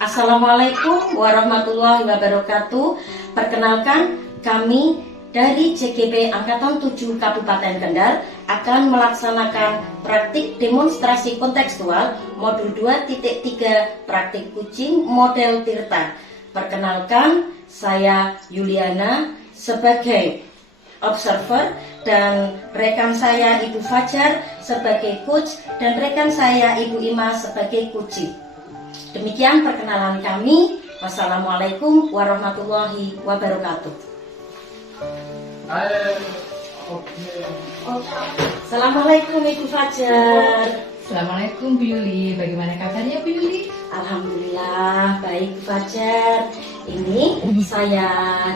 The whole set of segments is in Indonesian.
Assalamualaikum warahmatullahi wabarakatuh. Perkenalkan, kami dari CGP Angkatan 7 Kabupaten Kendal akan melaksanakan praktik demonstrasi kontekstual modul 2.3 praktik kucing model Tirta. Perkenalkan, saya Yuliana sebagai observer dan rekan saya Ibu Fajar sebagai coach dan rekan saya Ibu Ima sebagai kucing. Demikian perkenalan kami. Wassalamualaikum warahmatullahi wabarakatuh. Assalamualaikum Ibu Fajar. Assalamualaikum Bu Yuli. Bagaimana kabarnya Bu Yuli? Alhamdulillah baik Bu Fajar. Ini saya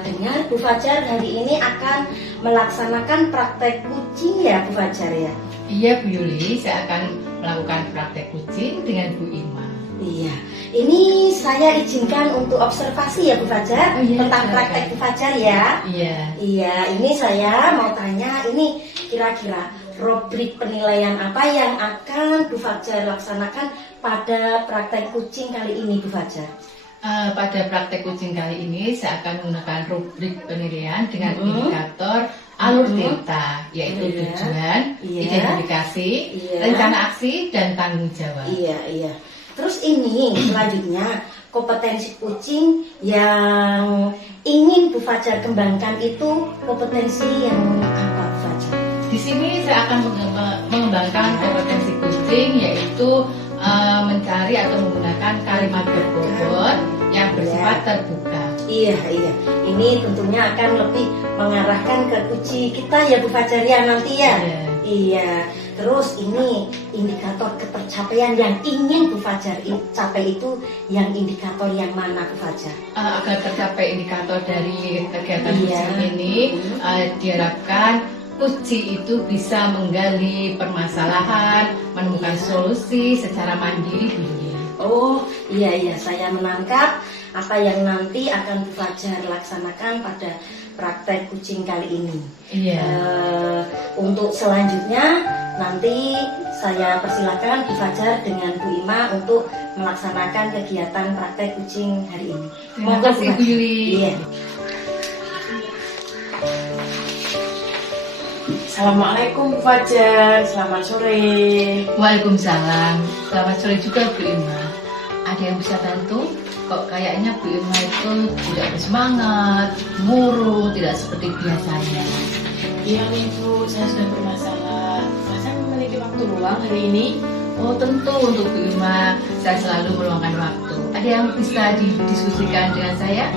dengar Bu Fajar hari ini akan melaksanakan praktek kucing ya Bu Fajar ya? Iya Bu Yuli, saya akan melakukan praktek kucing dengan Bu Ima. Iya, ini saya izinkan untuk observasi ya Bu Fajar, tentang praktek Bu Fajar ya. Iya, ini saya mau tanya, ini kira-kira rubrik penilaian apa yang akan Bu Fajar laksanakan pada praktek kucing kali ini Bu Fajar? Pada praktek kucing kali ini saya akan menggunakan rubrik penilaian dengan indikator alur Tirta, yaitu tujuan, identifikasi, rencana aksi, dan tanggung jawab. Iya. Terus ini selanjutnya kompetensi kucing yang ingin Bu Fajar kembangkan itu kompetensi yang apa Bu Fajar? Di sini saya akan mengembangkan kompetensi kucing, yaitu mencari atau menggunakan kalimat berbobot yang bersifat terbuka. Iya. Ini tentunya akan lebih mengarahkan ke kucing kita ya Bu Fajar ya nanti ya. Iya. Terus ini indikator ketercapaian yang ingin Bu Fajar capai itu yang indikator yang mana Bu Fajar? Agar tercapai indikator dari kegiatan kucing ini diharapkan kucing itu bisa menggali permasalahan, menemukan solusi secara mandiri Bu Yuli. Oh iya, saya menangkap apa yang nanti akan Bu Fajar laksanakan pada praktek kucing kali ini. Untuk selanjutnya nanti saya persilakan Bu Fajar dengan Bu Ima untuk melaksanakan kegiatan praktek kucing hari ini. Terima kasih Bu Yuli. Iya. Assalamualaikum Bu Fajar, selamat sore. Waalaikumsalam, selamat sore juga Bu Ima. Ada yang bisa bantu? Kok kayaknya Bu Ima itu tidak bersemangat, murung, tidak seperti biasanya. Iya nih Bu, saya sudah bermasalah. Saya memiliki waktu luang hari ini. Oh tentu, untuk Bu Ima saya selalu meluangkan waktu. Ada yang bisa didiskusikan dengan saya?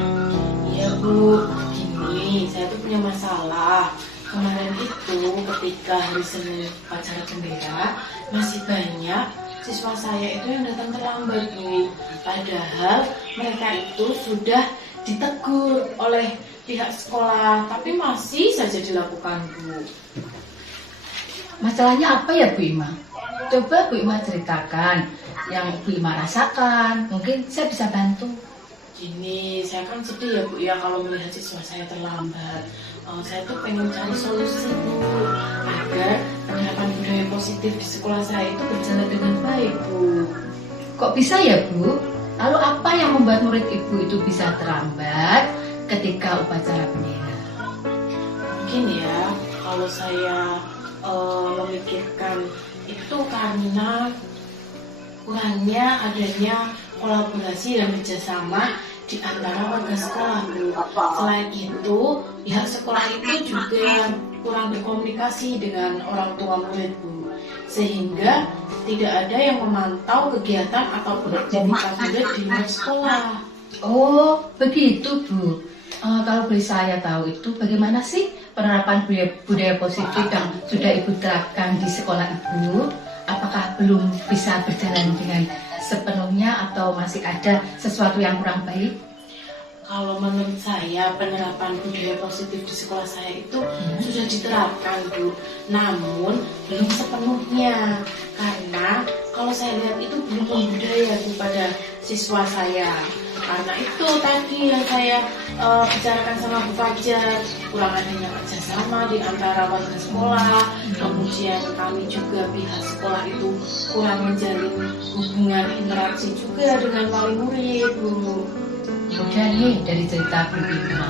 Iya Bu, gini, saya tuh punya masalah. Kemarin itu ketika hari Senin upacara bendera, masih banyak siswa saya itu yang datang terlambat Bu. Padahal mereka itu sudah ditegur oleh pihak sekolah, tapi masih saja dilakukan Bu. Masalahnya apa ya Bu Ima? Coba Bu Ima ceritakan yang Bu Ima rasakan, mungkin saya bisa bantu. Gini, saya kan sedih ya Bu ya kalau melihat siswa saya terlambat. Saya tuh pengen cari solusi Bu, agar penerapan budaya positif di sekolah saya itu berjalan dengan baik Bu. Kok bisa ya Bu? Lalu apa yang membuat murid Ibu itu bisa terlambat ketika upacara bendera? Mungkin ya, kalau saya memikirkan itu karena kurangnya adanya kolaborasi dan kerjasama di antara warga sekolah Bu. Selain itu, pihak sekolah itu juga kurang berkomunikasi dengan orang tua murid Bu, sehingga tidak ada yang memantau kegiatan ataupun aktivitas murid di luar sekolah. Oh begitu Bu. Kalau boleh saya tahu itu bagaimana sih penerapan budaya positif yang sudah Ibu terapkan di sekolah Ibu? Apakah belum bisa berjalan dengan sepenuhnya atau masih ada sesuatu yang kurang baik? Kalau menurut saya penerapan budaya positif di sekolah saya itu sudah diterapkan Bu, namun belum sepenuhnya, karena kalau saya lihat itu belum budaya Bu pada siswa saya. karena itu tadi yang saya bicarakan sama Bu Fajar, kurang adanya kerjasama di antara warga sekolah, kemudian kami juga pihak sekolah itu kurang menjalin hubungan interaksi juga dengan wali murid, Bu. Kemudian nih dari cerita Bu Ima,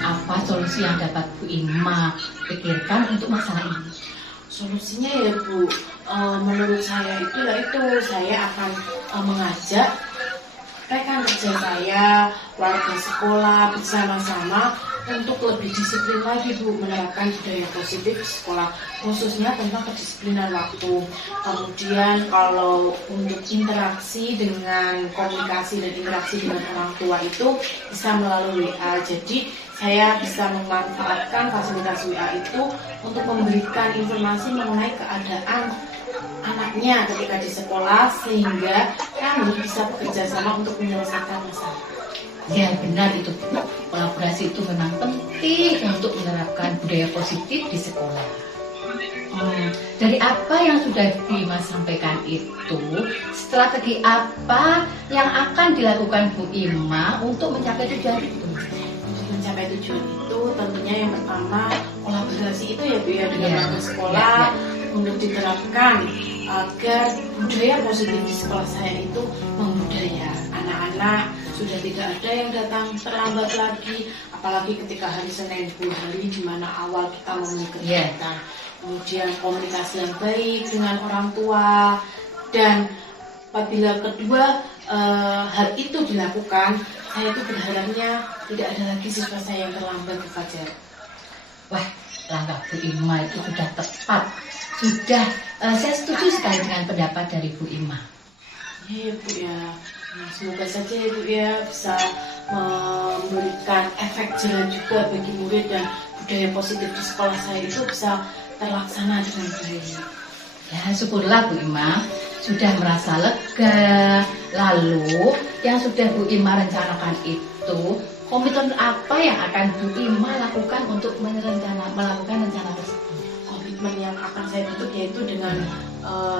apa solusi yang dapat Bu Ima pikirkan untuk masalah ini? Solusinya ya Bu, menurut saya saya akan mengajak rekan kerja saya, warga sekolah bersama-sama untuk lebih disiplin lagi Bu, menerapkan budaya positif di sekolah, khususnya tentang kedisiplinan waktu. Kemudian kalau untuk interaksi dengan komunikasi dan interaksi dengan orang tua itu bisa melalui WA. Jadi saya bisa memanfaatkan fasilitas WA itu untuk memberikan informasi mengenai keadaan anaknya ketika di sekolah, sehingga kami bisa bekerja sama untuk menyelesaikan masalah. Ya benar itu, kolaborasi itu memang penting untuk menerapkan budaya positif di sekolah. Dari apa yang sudah Bu Ima sampaikan itu, strategi apa yang akan dilakukan Bu Ima untuk mencapai tujuan itu? Untuk mencapai tujuan itu tentunya yang pertama kolaborasi itu ya Bu ya dengan warga sekolah untuk diterapkan agar budaya positif di sekolah saya itu membudaya anak-anak. Sudah tidak ada yang datang terlambat lagi, apalagi ketika hari Senin, hari di mana awal kita memulai kegiatan. Kemudian komunikasi yang baik dengan orang tua, dan apabila kedua hal itu dilakukan, saya itu berharapnya tidak ada lagi siswa saya yang terlambat Bu Fajar. Wah, langkah Bu Ima itu sudah tepat. Saya setuju sekali dengan pendapat dari Bu Ima. Ya Bu ya. Nah, semoga saja Ibu ya bisa memberikan efek jerah juga bagi murid, dan budaya positif di sekolah saya itu bisa terlaksana dengan baik. Ya syukurlah Bu Ima sudah merasa lega. Lalu yang sudah Bu Ima rencanakan itu, komitmen apa yang akan Bu Ima lakukan untuk melakukan rencana tersebut? Komitmen yang akan saya bentuk yaitu dengan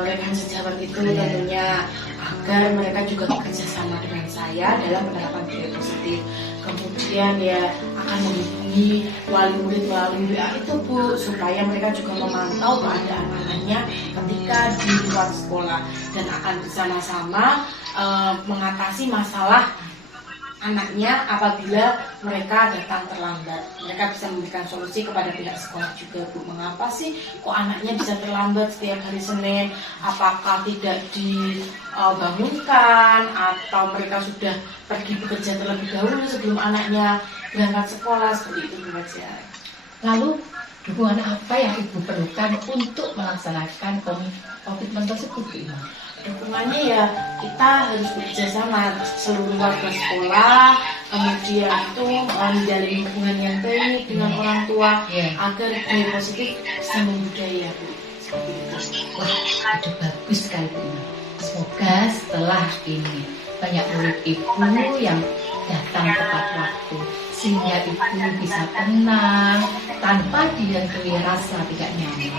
rekan sejawat itu tentunya, agar mereka juga bekerja sama dengan saya dalam penerapan budaya positif. Kemudian ya akan menghubungi wali murid melalui WA itu Bu, supaya mereka juga memantau keadaan anaknya ketika di luar sekolah, dan akan bersama-sama mengatasi masalah anaknya apabila mereka datang terlambat. Mereka bisa memberikan solusi kepada pihak sekolah juga Bu, mengapa sih kok anaknya bisa terlambat setiap hari Senin, apakah tidak dibangunkan atau mereka sudah pergi bekerja terlebih dahulu sebelum anaknya berangkat sekolah, seperti itu Bu Fajar. Lalu dukungan apa yang Ibu perlukan untuk melaksanakan komitmen tersebut Bu Ima? Dukungannya ya kita harus bekerja sama seluruh warga sekolah, kemudian itu menjalin hubungan yang baik dengan orang tua, agar budaya positif bisa membudaya Bu. Seperti itu. Wah, itu bagus sekali Bu Ima. Semoga setelah ini banyak murid Ibu yang datang tepat waktu, sehingga Ibu bisa tenang tanpa dihantui rasa tidak nyaman.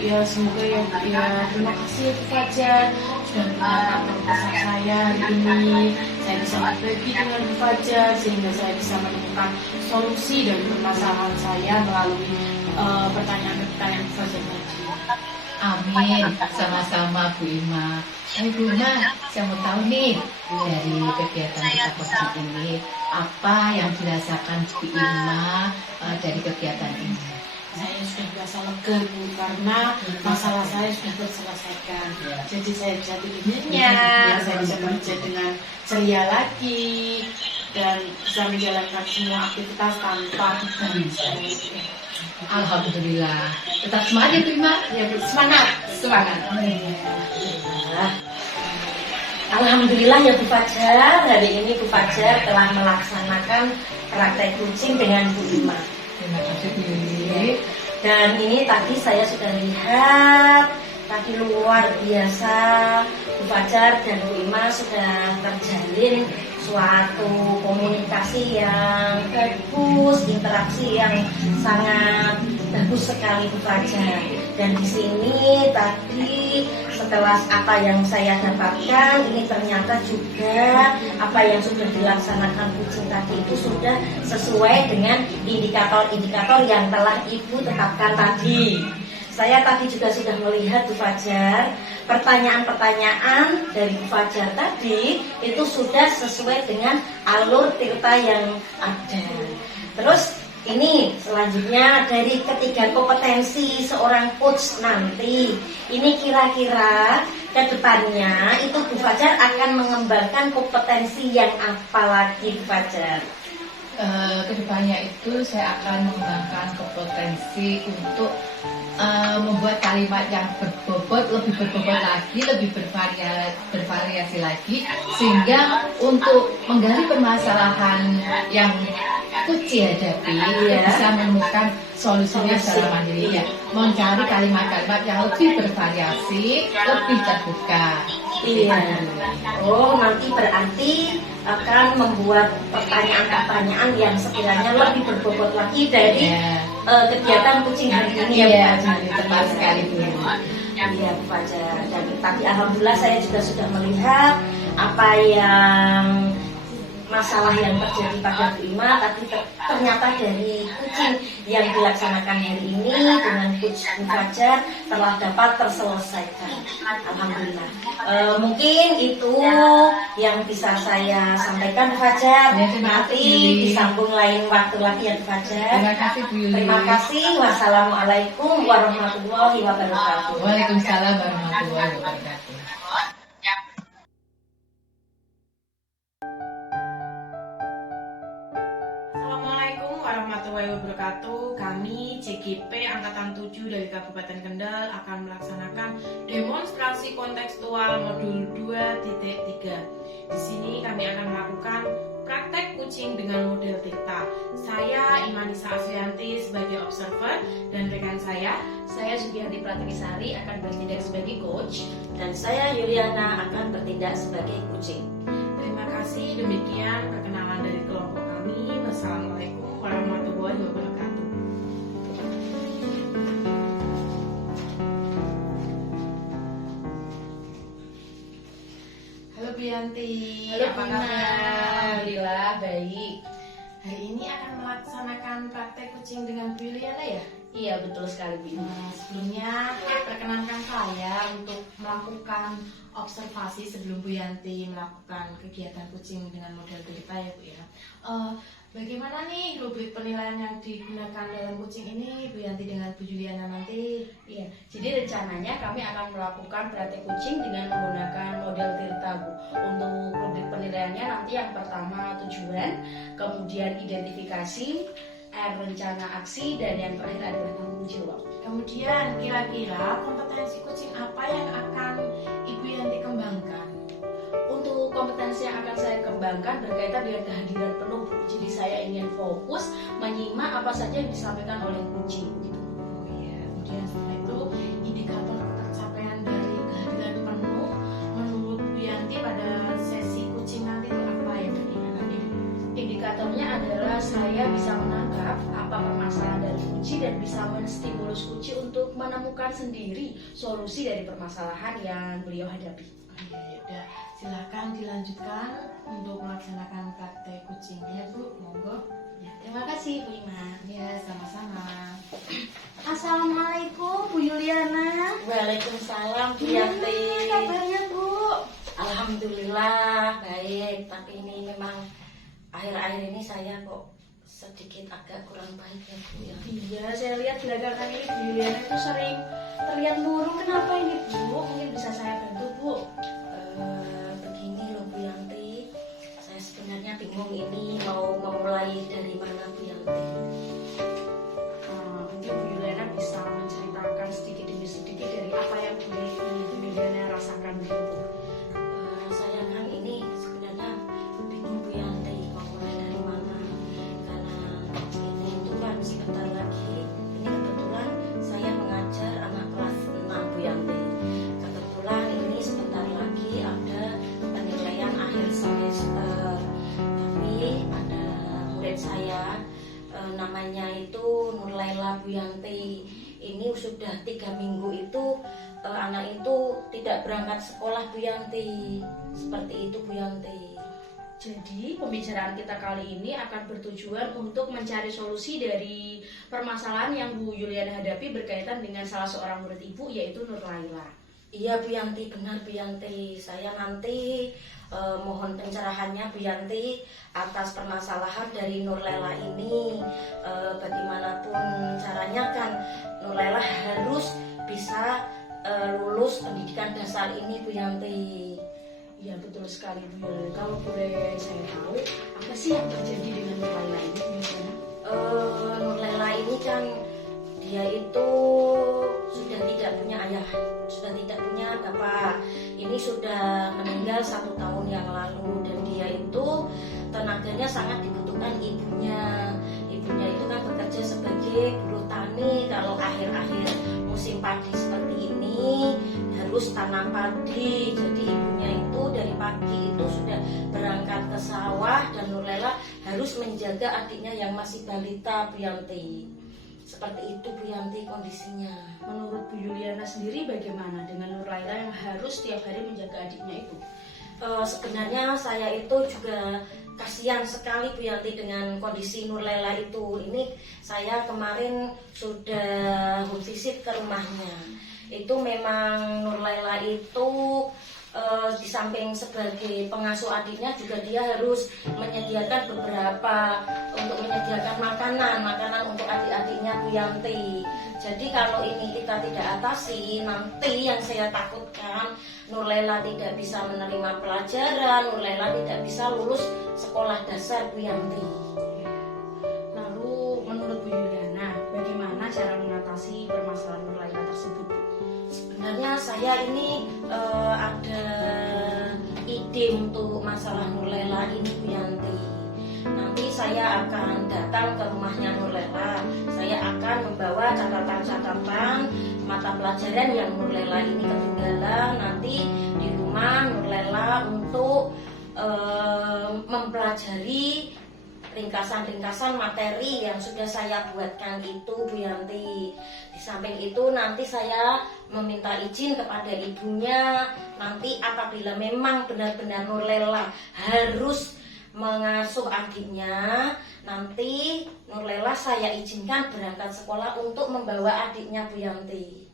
Ya semoga ya Bu ya. Terima kasih Bu Fajar sudah mendengarkan pesan saya hari ini. Saya bisa berbagi dengan Bu Fajar sehingga saya bisa menemukan solusi dari permasalahan saya melalui pertanyaan-pertanyaan Bu Fajar tadi. Amin, sama-sama Bu Ima. Bu Ima, saya mau tahu nih dari kegiatan kita pagi ini, apa yang dirasakan Bu Ima dari kegiatan ini? Saya sudah merasa lega Bu, karena masalah saya sudah terselesaikan. Jadi saya bisa tidurnya, saya bisa bekerja dengan ceria lagi, dan bisa menjalankan semua aktivitas tanpa beban. Alhamdulillah. Tetap semangat ya Bu Ima. Ya Bu, semangat. Alhamdulillah ya Bu Fajar, hari ini Bu Fajar telah melaksanakan praktek coaching dengan Bu Ima. Terima kasih Bu. Dan ini tadi saya sudah lihat, tadi luar biasa Bu Fajar dan Bu Ima sudah terjalin suatu komunikasi yang bagus, interaksi yang sangat bagus bagus sekali Bu Fajar. Dan di sini tadi setelah apa yang saya dapatkan, ini ternyata juga apa yang sudah dilaksanakan kucing tadi itu sudah sesuai dengan indikator-indikator yang telah Ibu tetapkan tadi. Saya tadi juga sudah melihat Bu Fajar, pertanyaan-pertanyaan dari Bu Fajar tadi itu sudah sesuai dengan alur tirta yang ada. Terus ini selanjutnya dari ketiga kompetensi seorang coach nanti. Ini kira-kira ke depannya itu Bu Fajar akan mengembangkan kompetensi yang apa lagi Bu Fajar? Kedepannya itu saya akan mengembangkan kompetensi untuk membuat kalimat yang berbobot, lebih berbobot lagi, lebih bervariasi lagi, sehingga untuk menggali permasalahan yang kucing hadapi bisa menemukan solusinya secara mandiri, mencari kalimat-kalimat yang lebih bervariasi, lebih terbuka. Iya. Oh, nanti berarti akan membuat pertanyaan-pertanyaan yang sekiranya lebih berbobot lagi dari kegiatan kucing hari ini ya Bu Fajar. Tepat sekali Bu. Iya Bu Fajar. Dan tapi alhamdulillah saya juga sudah melihat apa yang masalah yang terjadi pada Bu Ima, tapi ternyata dari kucing yang dilaksanakan hari ini dengan coach Bu Fajar telah dapat terselesaikan. Alhamdulillah. Mungkin itu yang bisa saya sampaikan Bu Fajar. Nanti disambung lain waktu lagi ya Bu Fajar. Terima kasih Bu Yuli. Terima kasih. Wassalamualaikum warahmatullahi wabarakatuh. Waalaikumsalam warahmatullahi wabarakatuh. Assalamualaikum warahmatullahi wabarakatuh. Kami CGP Angkatan 7 dari Kabupaten Kendal akan melaksanakan demonstrasi kontekstual modul 2.3. Di sini kami akan melakukan praktek kucing dengan model tirta. Saya Imanisa Aslianti sebagai observer dan rekan saya Sugianti Pratiwisari akan bertindak sebagai coach, dan saya Yuliana akan bertindak sebagai kucing. Terima kasih. Demikian perkenalan dari kelompok kami. Wassalamualaikum warahmatullahi wabarakatuh. Halo Bu Yanti. Halo apa Bima. kabar? Alhamdulillah baik. Hari ini akan melaksanakan praktek kucing dengan Bu Yuliana ya? Iya betul sekali Bu. Sebelumnya perkenankan saya untuk melakukan observasi sebelum Bu Yanti melakukan kegiatan kucing dengan model tirta ya Bu ya. Bagaimana nih rubrik penilaian yang digunakan dalam kucing ini Bu Yanti dengan Bu Juliana nanti? Iya, jadi rencananya kami akan melakukan praktek kucing dengan menggunakan model tirta Bu. Untuk rubrik penilaiannya nanti yang pertama tujuan, kemudian identifikasi, rencana aksi, dan yang terakhir adalah tanggung jawab. Kemudian kira-kira kompetensi kucing apa yang akan Ibu Yanti kembangkan? Untuk kompetensi yang akan saya kembangkan berkaitan dengan kehadiran penuh Bu. Jadi saya ingin fokus menyimak apa saja yang disampaikan oleh kucing gitu. Oh iya, kemudian setelah itu indikator tercapaian dari kehadiran penuh menurut Bu Yanti pada sesi kucing nanti itu apa ya Bu? Indikatornya adalah saya bisa menangkap apa permasalahan dari kucing dan bisa menstimulus kucing untuk menemukan sendiri solusi dari permasalahan yang beliau hadapi. Oh iya, yaudah. Silakan dilanjutkan untuk melaksanakan praktek kucingnya Bu, monggo. Ya, terima kasih Bu Ima. Ya, sama-sama. Assalamualaikum Bu Yuliana. Waalaikumsalam Bu Gimana Yanti. kabarnya Bu? Alhamdulillah baik, tapi ini memang akhir-akhir ini saya kok sedikit agak kurang baik ya Bu ya. Iya, saya lihat belakangan ini Bu Yuliana itu sering terlihat murung. Kenapa ini Bu? Mungkin bisa saya bantu Bu. Begini loh Bu Yanti, saya sebenarnya bingung ini mau memulai dari mana Bu Yanti. Mungkin Bu Yuliana bisa menceritakan sedikit demi sedikit dari apa yang Bu Yuliana rasakan gitu. Saya kan ini sebenarnya bingung Bu Yanti mau mulai dari mana, karena ini itu kan sebentar lagi, ini kebetulan saya mengajar anak kelas 6 Bu Yanti. Kebetulan ini sebentar lagi ada penilaian akhir semester, tapi ada murid saya itu Nurlaila Bu Yanti. Ini sudah 3 minggu itu anak itu tidak berangkat sekolah Bu Yanti. Seperti itu Bu Yanti. Jadi pembicaraan kita kali ini akan bertujuan untuk mencari solusi dari permasalahan yang Bu Yuliana hadapi berkaitan dengan salah seorang murid ibu, yaitu Nurlaila. Iya Bu Yanti, benar Bu Yanti. Saya nanti mohon pencerahannya Bu Yanti atas permasalahan dari Nurlaila ini. Bagaimanapun caranya kan Nurlaila harus bisa lulus pendidikan dasar ini Bu Yanti. Iya betul sekali Bu Yuliana. Kalau boleh saya tahu, apa sih yang terjadi dengan Nurlaila ini Bu Yuliana? Nurlaila ini kan dia itu sudah tidak punya ayah, sudah tidak punya bapak. Ini sudah meninggal 1 tahun yang lalu, dan dia itu tenaganya sangat dibutuhkan ibunya. Ibunya itu kan bekerja sebagai buruh tani. Kalau akhir-akhir musim padi seperti ini harus tanam padi. Jadi ibunya itu dari pagi itu sudah berangkat ke sawah, dan Nurlaila harus menjaga adiknya yang masih balita Bu Yanti. Seperti itu Bu Yanti kondisinya. Menurut Bu Yuliana sendiri bagaimana dengan Nurlaila yang harus setiap hari menjaga adiknya itu? Sebenarnya saya itu juga kasihan sekali Bu Yanti dengan kondisi Nurlaila itu. Ini saya kemarin sudah home visit ke rumahnya. Itu memang Nurlaila itu di samping sebagai pengasuh adiknya juga dia harus menyediakan beberapa untuk menyediakan makanan untuk adik-adiknya Bu Yanti. Jadi kalau ini kita tidak atasi, nanti yang saya takutkan Nurlaila tidak bisa menerima pelajaran, Nurlaila tidak bisa lulus sekolah dasar Bu Yanti. Lalu menurut Bu Yuliana, bagaimana cara mengatasi permasalahan Nurlaila tersebut? Sebenarnya saya ini ada ide untuk masalah Nurlaila ini Bu Yanti. Nanti saya akan datang ke rumahnya Nurlaila. Saya akan membawa catatan-catatan mata pelajaran yang Nurlaila ini ketinggalan. Nanti di rumah Nurlaila untuk mempelajari ringkasan-ringkasan materi yang sudah saya buatkan itu Bu Yanti. Di samping itu nanti saya meminta izin kepada ibunya, nanti apabila memang benar-benar Nurlaila harus mengasuh adiknya, nanti Nurlaila saya izinkan berangkat sekolah untuk membawa adiknya Bu Yanti.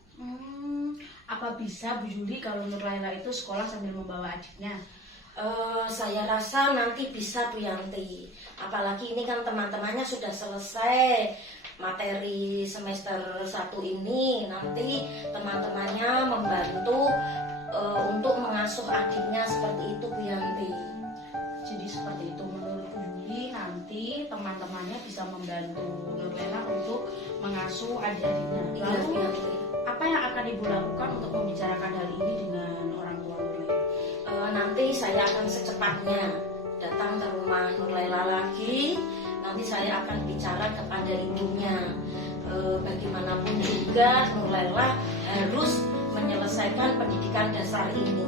Apa bisa Bu Yuli kalau Nurlaila itu sekolah sambil membawa adiknya? Saya rasa nanti bisa Bu Yanti. Apalagi ini kan teman-temannya sudah selesai materi semester 1 ini. Nanti teman-temannya membantu untuk mengasuh adiknya, seperti itu Bu Yanti. Jadi seperti itu menurut Bu Yuli, nanti teman-temannya bisa membantu Nurlaila untuk mengasuh adik-adiknya. Iya Bu Yanti. Apa yang akan Ibu lakukan untuk membicarakan hal ini dengan orang tua Nurlaila? Nanti saya akan secepatnya datang ke rumah Nurlaila lagi. Nanti saya akan bicara kepada ibunya. Bagaimanapun juga Nurlaila harus menyelesaikan pendidikan dasar ini.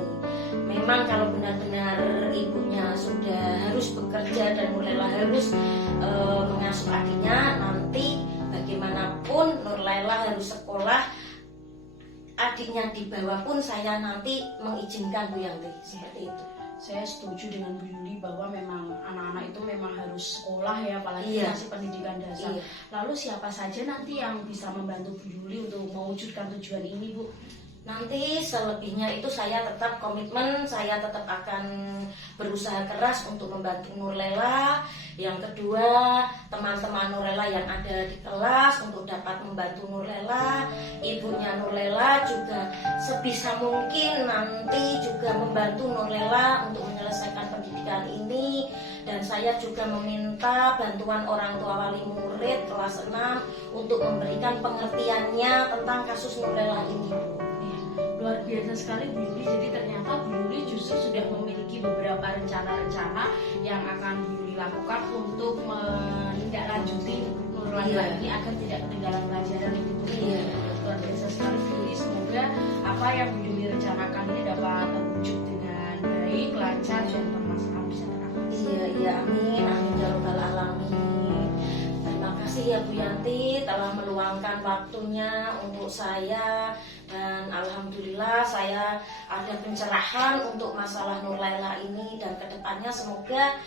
Memang kalau benar-benar ibunya sudah harus bekerja dan Nurlaila harus mengasuh adiknya, nanti bagaimanapun Nurlaila harus sekolah, adiknya di bawah pun saya nanti mengizinkan Bu Yanti, seperti itu. Saya setuju dengan Bu Yuli bahwa memang anak-anak itu memang harus sekolah ya, apalagi masih pendidikan dasar. Lalu siapa saja nanti yang bisa membantu Bu Yuli untuk mewujudkan tujuan ini Bu? Nanti selebihnya itu saya tetap komitmen, saya tetap akan berusaha keras untuk membantu Nurlaila. Yang kedua, teman-teman Nurlaila yang ada di kelas untuk dapat membantu Nurlaila. Ibunya Nurlaila juga sebisa mungkin nanti juga membantu Nurlaila untuk menyelesaikan pendidikan ini. Dan saya juga meminta bantuan orang tua wali murid kelas 6 untuk memberikan pengertiannya tentang kasus Nurlaila ini. Luar biasa sekali Bu Yuli. Jadi ternyata Bu Yuli justru sudah memiliki beberapa rencana-rencana yang akan Bu Yuli lakukan untuk menindaklanjuti Nurlaila ini agar tidak ketinggalan pelajaran ini. Luar biasa sekali Bu Yuli. Semoga apa yang Bu Yuli rencanakan ini dapat terwujud dengan baik, lancar, dan permasalahan bisa teratasi. Iya, amin, amin ya rabbal alamin. Terima kasih ya Bu Yanti telah meluangkan waktunya untuk saya, dan alhamdulillah saya ada pencerahan untuk masalah Nur Laila ini, dan kedepannya semoga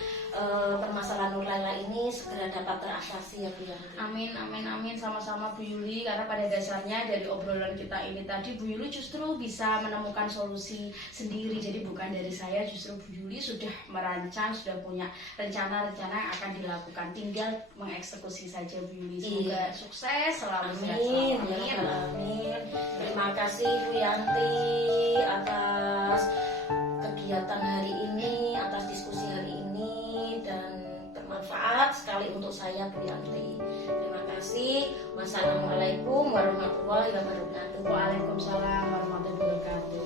permasalahan Nur Laila ini segera dapat teratasi ya Bu Yanti. Amin, amin, amin. Sama-sama Bu Yuli, karena pada dasarnya dari obrolan kita ini tadi Bu Yuli justru bisa menemukan solusi sendiri. Jadi bukan dari saya, justru Bu Yuli sudah merancang, sudah punya rencana-rencana yang akan dilakukan. Tinggal mengeksekusi saja Bu Yuli. Semoga sukses selalu. Amin, ya Rabbal Alamin. Terima kasih Bu Yanti atas kegiatan hari ini, atas diskusi hari ini, dan bermanfaat sekali untuk saya Bu Yanti. Terima kasih. Wassalamualaikum warahmatullahi wabarakatuh. Waalaikumsalam warahmatullahi wabarakatuh.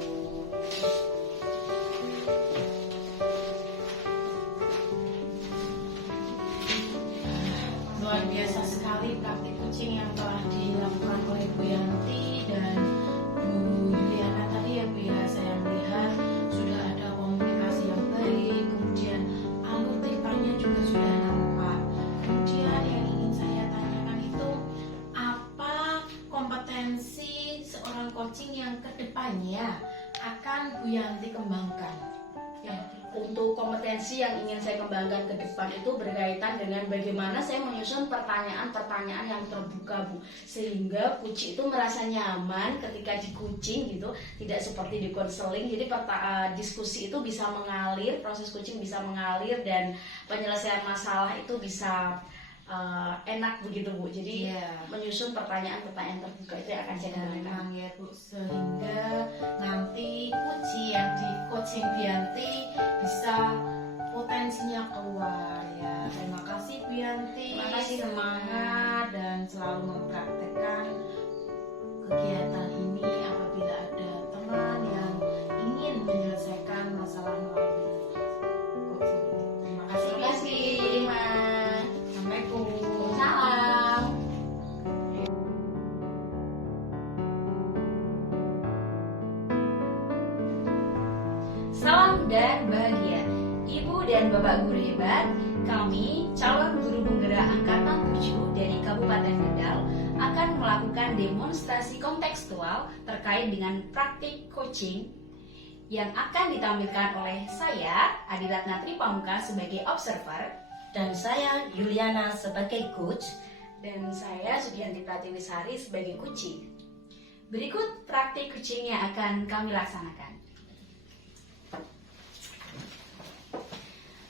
Luar biasa sekali praktik kucing yang telah dilakukan oleh Bu Yanti dan Bu Yuliana tadi ya Bu ya. Saya melihat sudah ada komunikasi yang baik, kemudian alur ceritanya juga sudah nampak. Kemudian yang ingin saya tanyakan itu, apa kompetensi seorang coaching yang kedepannya akan Bu Yanti kembangkan? Ya, untuk kompetensi yang ingin saya kembangkan ke depan itu berkaitan dengan bagaimana saya menyusun pertanyaan-pertanyaan yang terbuka Bu, sehingga kucing itu merasa nyaman ketika di coaching gitu, tidak seperti di konseling. Jadi diskusi itu bisa mengalir, proses coaching bisa mengalir, dan penyelesaian masalah itu bisa enak begitu Bu. Jadi menyusun pertanyaan-pertanyaan terbuka itu yang akan saya kembangkan ya Bu, sehingga nanti kucing yang di coaching Bu Yanti bisa potensinya keluar ya. Terima kasih Bu Yanti. Terima kasih. Semangat dan selalu mempraktekkan kegiatan ini apabila ada teman yang ingin menyelesaikan masalah melalui coaching ini. Terima kasih. Terima kasih Bu Iman. Assalamualaikum. Salam. Salam dan bahagia. Ibu dan Bapak guru hebat, kami calon guru penggerak angkatan 7 dari Kabupaten Kendal akan melakukan demonstrasi kontekstual terkait dengan praktik coaching yang akan ditampilkan oleh saya, Adi Ratnatri Pamungkas sebagai observer, Dan saya Yuliana sebagai coach, dan saya Sugianti Pratiwisari sebagai kucing. Berikut praktik kucing yang akan kami laksanakan.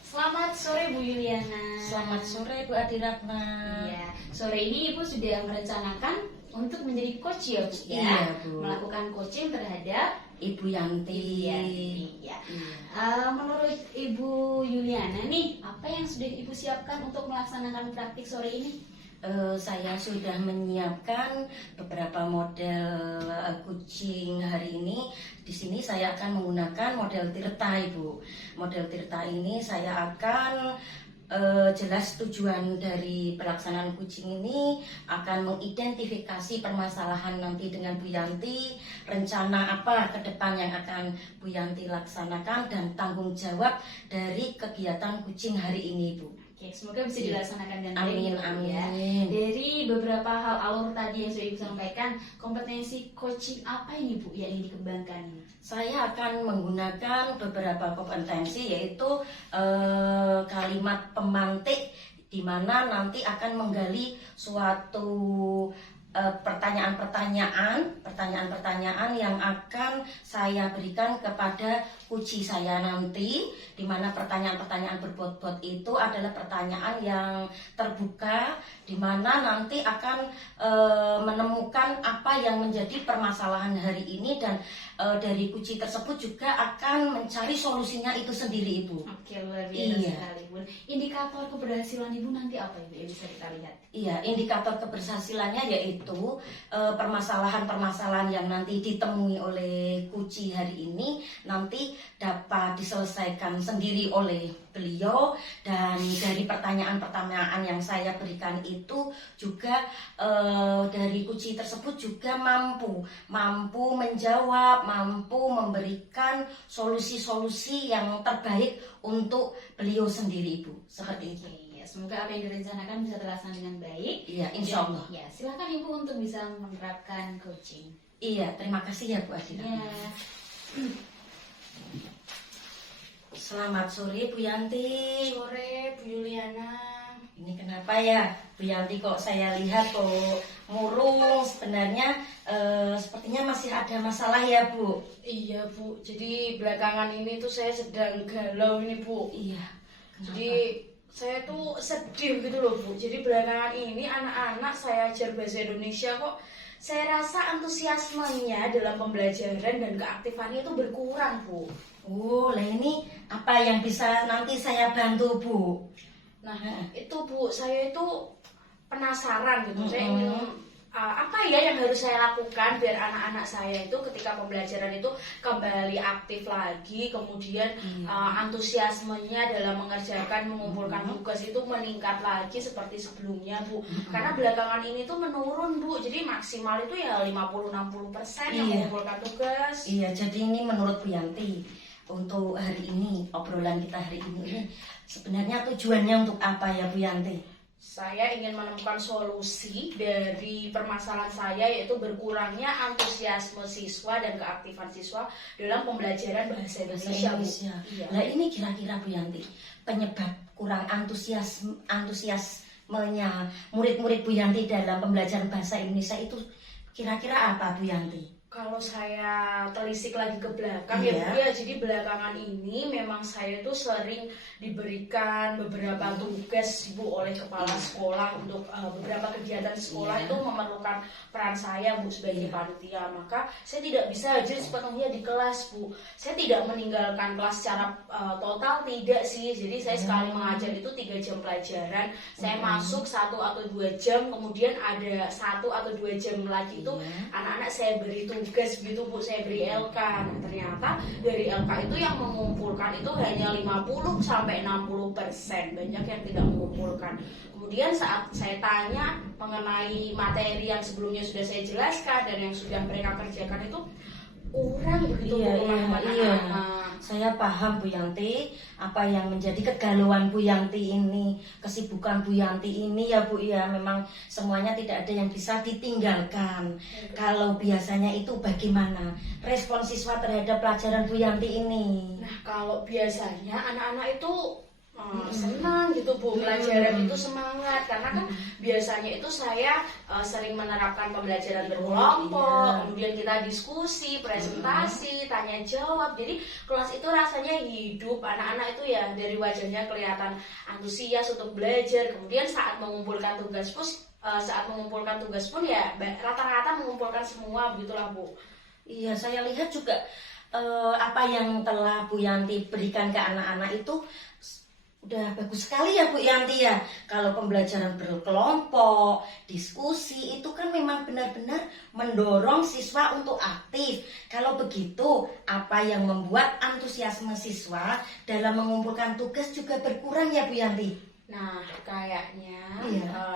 Selamat sore Bu Yuliana. Selamat sore Bu Adiratna. Iya, sore ini Ibu sudah merencanakan untuk menjadi coach ya Bu ya? Iya Bu. Melakukan coaching terhadap Ibu Yanti. Iya. Menurut Ibu Yuliana nih, apa yang sudah Ibu siapkan untuk melaksanakan praktik sore ini? Saya sudah menyiapkan beberapa model kucing hari ini. Di sini saya akan menggunakan model Tirta, Ibu. Model Tirta ini saya akan jelas tujuan dari pelaksanaan kucing ini akan mengidentifikasi permasalahan nanti dengan Bu Yanti, rencana apa ke depan yang akan Bu Yanti laksanakan, dan tanggung jawab dari kegiatan kucing hari ini, Bu. Oke, semoga bisa dilaksanakan dengan baik Amin, ya, Bu, ya. amin. Dari beberapa hal alur tadi yang sudah Ibu sampaikan, kompetensi coaching apa ini Bu yang ingin dikembangkan? Saya akan menggunakan beberapa kompetensi, yaitu kalimat pemantik, di mana nanti akan menggali suatu pertanyaan-pertanyaan yang akan saya berikan kepada kuci saya nanti, di mana pertanyaan-pertanyaan berbobot itu adalah pertanyaan yang terbuka, di mana nanti akan menemukan apa yang menjadi permasalahan hari ini, dan dari kuci tersebut juga akan mencari solusinya itu sendiri, Ibu. Oke, luar biasa sekali Bu. Indikator keberhasilan Ibu nanti apa Ibu yang bisa kita lihat? Iya, indikator keberhasilannya yaitu permasalahan-permasalahan yang nanti ditemui oleh kuci hari ini nanti dapat diselesaikan sendiri oleh beliau, dan dari pertanyaan-pertanyaan yang saya berikan itu juga dari kuci tersebut juga mampu menjawab, mampu memberikan solusi-solusi yang terbaik untuk beliau sendiri, Bu. Seperti itu. Oke, Ya, semoga apa yang direncanakan bisa terlaksana dengan baik. Iya, insya Allah. Ya, silakan Ibu untuk bisa menerapkan coaching. Iya, terima kasih ya Bu Adina. Ya. Selamat sore Bu Yanti. Sore Bu Yuliana. Ini kenapa ya Bu Yanti kok saya lihat kok murung, sebenarnya sepertinya masih ada masalah ya Bu. Iya Bu, jadi belakangan ini tuh saya sedang galau ini Bu. Iya. Jadi saya tuh sedih gitu loh Bu. Jadi belakangan ini anak-anak saya ajar bahasa Indonesia kok saya rasa antusiasmenya dalam pembelajaran dan keaktifannya itu berkurang Bu. Oh, lah ini apa yang bisa nanti saya bantu Bu? Nah itu Bu, saya itu penasaran gitu. Saya ingin apa ya yang harus saya lakukan biar anak-anak saya itu ketika pembelajaran itu kembali aktif lagi, kemudian antusiasmenya dalam mengerjakan mengumpulkan tugas itu meningkat lagi seperti sebelumnya Bu. Karena belakangan ini tuh menurun Bu, jadi maksimal itu ya 50-60% yang mengumpulkan tugas. Iya, jadi ini menurut Bu Yanti untuk hari ini, obrolan kita hari ini sebenarnya tujuannya untuk apa ya Bu Yanti? Saya ingin menemukan solusi dari permasalahan saya, yaitu berkurangnya antusiasme siswa dan keaktifan siswa dalam pembelajaran bahasa Indonesia. Iya. Nah ini kira-kira Bu Yanti, penyebab kurang antusiasmenya murid-murid Bu Yanti dalam pembelajaran bahasa Indonesia itu kira-kira apa Bu Yanti? Kalau saya telisik lagi ke belakang ya Bu ya, jadi belakangan ini memang saya tuh sering diberikan beberapa tugas Bu oleh kepala sekolah untuk beberapa kegiatan sekolah itu memerlukan peran saya Bu sebagai panitia. Maka saya tidak bisa hadir sepenuhnya di kelas Bu. Saya tidak meninggalkan kelas secara total, tidak sih. Jadi saya sekali mengajar itu 3 jam pelajaran. Saya masuk 1 atau 2 jam, kemudian ada 1 atau 2 jam lagi itu anak-anak saya beri tugas begitu Bu, saya beri LK. Nah, ternyata dari LK itu yang mengumpulkan itu hanya 50-60%, banyak yang tidak mengumpulkan. Kemudian saat saya tanya mengenai materi yang sebelumnya sudah saya jelaskan dan yang sudah mereka kerjakan itu kurang begitu pemahaman anak-anak. Saya paham Bu Yanti, apa yang menjadi kegalauan Bu Yanti ini, kesibukan Bu Yanti ini ya Bu ya, memang semuanya tidak ada yang bisa ditinggalkan. Kalau biasanya itu bagaimana respon siswa terhadap pelajaran Bu Yanti ini? Nah kalau biasanya anak-anak itu senang gitu Bu, pelajaran itu semangat karena kan biasanya itu saya sering menerapkan pembelajaran berkelompok, kemudian kita diskusi, presentasi, tanya jawab, jadi kelas itu rasanya hidup, anak-anak itu ya dari wajahnya kelihatan antusias untuk belajar. Kemudian saat mengumpulkan tugas pun ya rata-rata mengumpulkan semua begitulah Bu. Iya, saya lihat juga apa yang telah Bu Yanti berikan ke anak-anak itu udah bagus sekali ya Bu Yanti ya. Kalau pembelajaran berkelompok, diskusi itu kan memang benar-benar mendorong siswa untuk aktif. Kalau begitu, apa yang membuat antusiasme siswa dalam mengumpulkan tugas juga berkurang ya Bu Yanti? Nah, kayaknya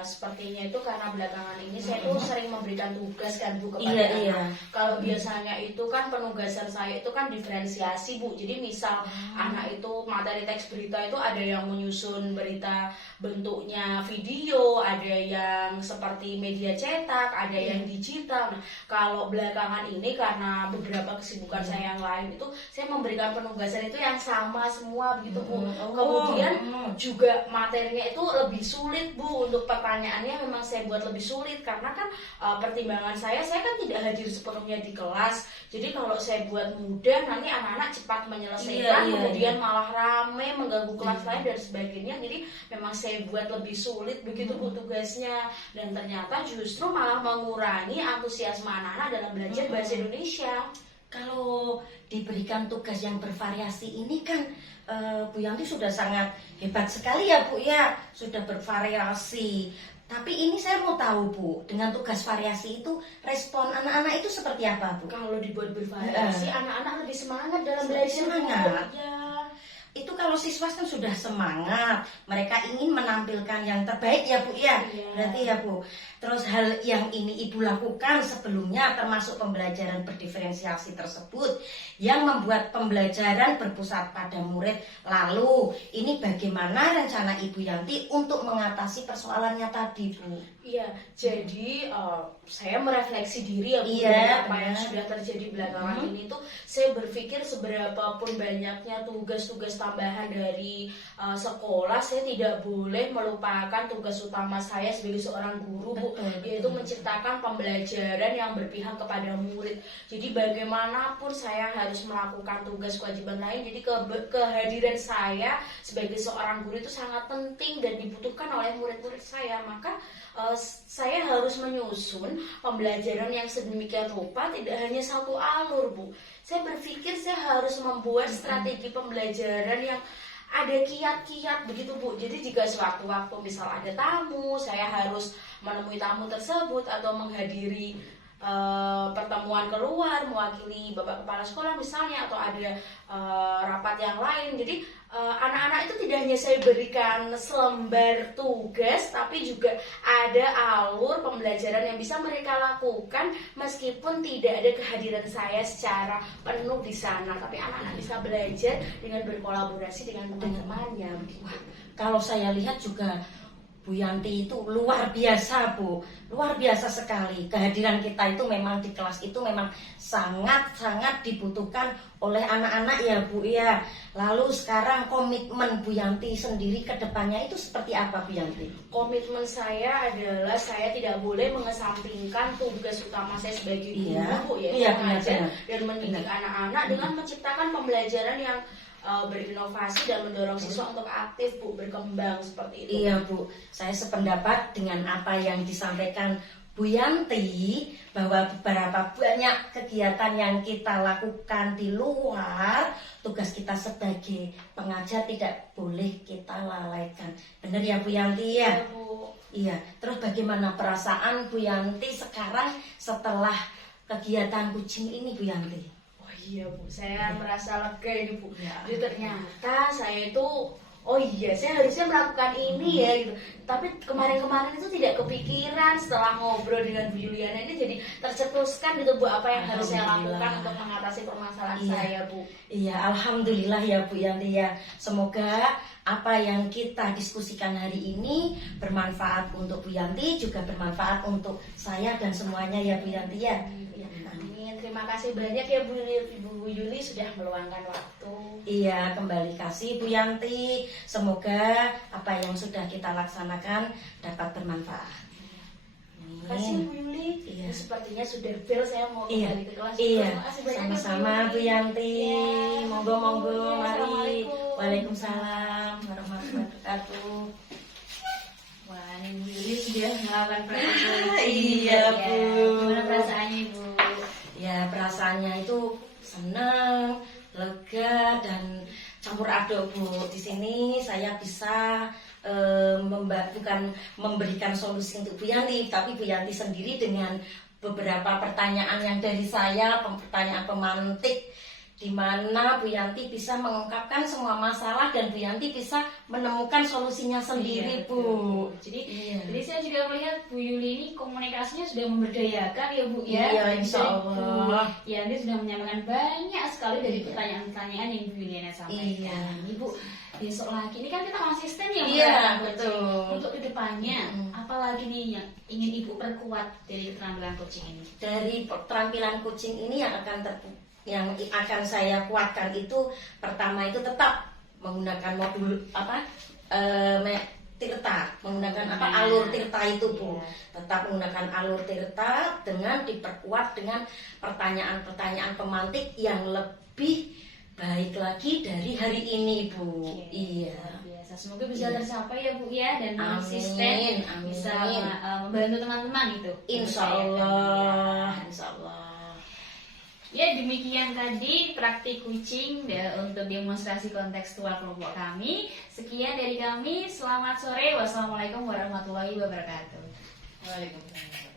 sepertinya itu karena belakangan ini saya tuh sering memberikan tugas kan Bu kepada anak. Kalau biasanya itu kan penugasan saya itu kan diferensiasi Bu. Jadi misal anak itu materi teks berita itu ada yang menyusun berita bentuknya video, ada yang seperti media cetak, ada yang digital. Nah, kalau belakangan ini karena beberapa kesibukan saya yang lain itu saya memberikan penugasan itu yang sama semua begitu Bu. Kemudian juga materinya itu lebih sulit Bu, untuk pertanyaannya memang saya buat lebih sulit karena kan pertimbangan saya kan tidak hadir sepenuhnya di kelas. Jadi kalau saya buat mudah nanti anak-anak cepat menyelesaikan, kemudian malah rame mengganggu kelas lain dan sebagainya. Jadi memang saya buat lebih sulit begitu Bu tugasnya, dan ternyata justru malah mengurangi antusiasme anak-anak dalam belajar bahasa Indonesia. Kalau diberikan tugas yang bervariasi ini kan Bu Yanti sudah sangat hebat sekali ya Bu ya, sudah bervariasi. Tapi ini saya mau tahu Bu, dengan tugas variasi itu respon anak-anak itu seperti apa Bu? Kalau dibuat bervariasi, anak-anak lebih semangat dalam belajar. Semangat. Ya. itu kalau siswa kan sudah semangat, mereka ingin menampilkan yang terbaik ya Bu ya. Berarti ya Bu. Terus hal yang ini Ibu lakukan sebelumnya termasuk pembelajaran berdiferensiasi tersebut yang membuat pembelajaran berpusat pada murid. Lalu ini bagaimana rencana Ibu Yanti untuk mengatasi persoalannya tadi Bu? Iya, jadi saya merefleksi diri ya Bu, apa yang sudah terjadi belakangan ini tuh saya berpikir seberapa pun banyaknya tugas-tugas tambahan dari sekolah, saya tidak boleh melupakan tugas utama saya sebagai seorang guru Bu, yaitu menciptakan pembelajaran yang berpihak kepada murid. Jadi bagaimanapun saya harus melakukan tugas kewajiban lain, jadi kehadiran saya sebagai seorang guru itu sangat penting dan dibutuhkan oleh murid-murid saya. Maka saya harus menyusun pembelajaran yang sedemikian rupa, tidak hanya satu alur Bu. Saya berpikir saya harus membuat strategi pembelajaran yang ada kiat-kiat begitu Bu. Jadi jika sewaktu-waktu misal ada tamu, saya harus menemui tamu tersebut atau menghadiri pertemuan keluar mewakili Bapak Kepala Sekolah misalnya, atau ada rapat yang lain. Jadi anak-anak itu tidak hanya saya berikan selembar tugas, tapi juga ada alur pembelajaran yang bisa mereka lakukan meskipun tidak ada kehadiran saya secara penuh di sana. Tapi anak-anak bisa belajar dengan berkolaborasi dengan teman-temannya. Kalau saya lihat juga Bu Yanti itu luar biasa Bu, luar biasa sekali. Kehadiran kita itu memang di kelas itu memang sangat-sangat dibutuhkan oleh anak-anak ya Bu ya. Lalu sekarang komitmen Bu Yanti sendiri ke depannya itu seperti apa Bu Yanti? Komitmen saya adalah saya tidak boleh mengesampingkan tugas utama saya sebagai guru Bu, yaitu mengajar dan mendidik anak-anak dengan menciptakan pembelajaran yang berinovasi dan mendorong siswa untuk aktif Bu, berkembang seperti itu. Iya Bu, saya sependapat dengan apa yang disampaikan Bu Yanti, bahwa beberapa banyak kegiatan yang kita lakukan di luar tugas kita sebagai pengajar tidak boleh kita lalaikan. Benar ya Bu Yanti ya? Iya Bu. Iya, terus bagaimana perasaan Bu Yanti sekarang setelah kegiatan kucing ini Bu Yanti? Iya Bu, saya merasa lega ini Bu. Jadi ternyata saya itu, oh iya saya harusnya melakukan ini ya gitu. Tapi kemarin-kemarin itu tidak kepikiran. Setelah ngobrol dengan Bu Yuliana ini jadi tercetuskan gitu Bu, apa yang harus saya lakukan untuk mengatasi permasalahan saya Bu. Iya, alhamdulillah ya Bu Yanti ya. Semoga apa yang kita diskusikan hari ini bermanfaat untuk Bu Yanti, juga bermanfaat untuk saya dan semuanya ya Bu Yanti ya. Terima kasih banyak ya Bu Yuli sudah meluangkan waktu. Iya, kembali kasih Bu Yanti. Semoga apa yang sudah kita laksanakan dapat bermanfaat. Terima kasih Bu Yuli. Iya. Sepertinya sudah bel, saya mau kembali ke kelas. Iya, Terima kasih banyak sama-sama Bu Yanti. Monggo-monggo, mari. Assalamualaikum. Waalaikumsalam warahmatullahi wabarakatuh. Wah, ini Bu Yuli sudah melakukan praktek. Iya Bu. Gimana perasaannya Bu? Ya perasaannya itu senang, lega dan campur aduk Bu. Di sini saya bisa bukan memberikan solusi untuk Bu Yanti, tapi Bu Yanti sendiri dengan beberapa pertanyaan yang dari saya, pertanyaan pemantik, di mana Bu Yanti bisa mengungkapkan semua masalah dan Bu Yanti bisa menemukan solusinya sendiri Bu. Jadi saya juga melihat Bu Yuli ini komunikasinya sudah memberdayakan ya Bu ya. Iya, insya Allah. Bu Yanti sudah menyampaikan banyak sekali dari pertanyaan-pertanyaan yang Bu Yuliana sampaikan. Iya. Ibu, besok lagi ini kan kita konsisten ya Bu. Iya, ya, betul. Untuk kedepannya, apalagi nih yang ingin Ibu perkuat dari keterampilan coaching ini? Dari keterampilan coaching ini yang akan saya kuatkan itu, pertama itu tetap menggunakan modul Tirta, menggunakan alur Tirta itu Bu. Tetap menggunakan alur Tirta dengan diperkuat dengan pertanyaan-pertanyaan pemantik yang lebih baik lagi dari hari ini Bu. Iya. Biasa. Semoga bisa tercapai ya Bu ya, dan konsisten bisa membantu teman-teman itu. Insya Allah. Ya, demikian tadi praktik kucing untuk demonstrasi kontekstual kelompok kami. Sekian dari kami. Selamat sore. Wassalamualaikum warahmatullahi wabarakatuh. Waalaikumsalam.